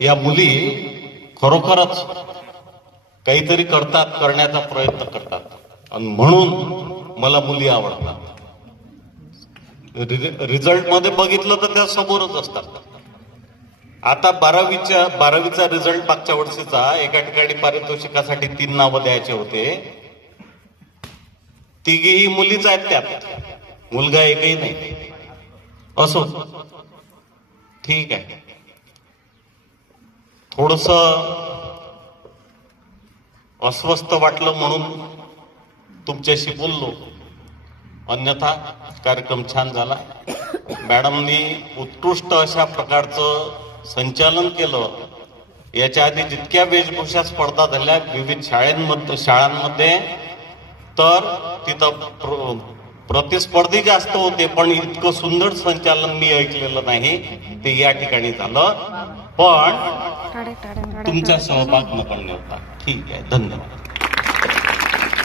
या मुली खरोखरच काहीतरी करतात, करण्याचा प्रयत्न करतात आणि म्हणून मला मुली आवडतात. रिझल्ट मध्ये बघितलं तर त्या समोरच असतात. आता बारावीचा रिझल्ट मागच्या वर्षीचा एका ठिकाणी पारितोषिकासाठी 3 नावं द्यायचे होते. तिघेही मुलीच आहेत, त्यात मुलगा एकही नाही. असो, ठीक आहे. थोडस अस्वस्थ वाटलं म्हणून तुमच्याशी बोललो, अन्यथा कार्यक्रम छान झाला. मॅडमनी उत्कृष्ट अशा प्रकारचं संचालन केलं. याच्या आधी जितक्या वेशभूषा स्पर्धा झाल्या विविध शाळांमध्ये, तर तिथं प्रतिस्पर्धी जास्त होते, पण इतकं सुंदर संचालन मी ऐकलेलं नाही. ते या ठिकाणी झालं, पण तुमचा सहभाग नगण्य होता. ठीक आहे, धन्यवाद.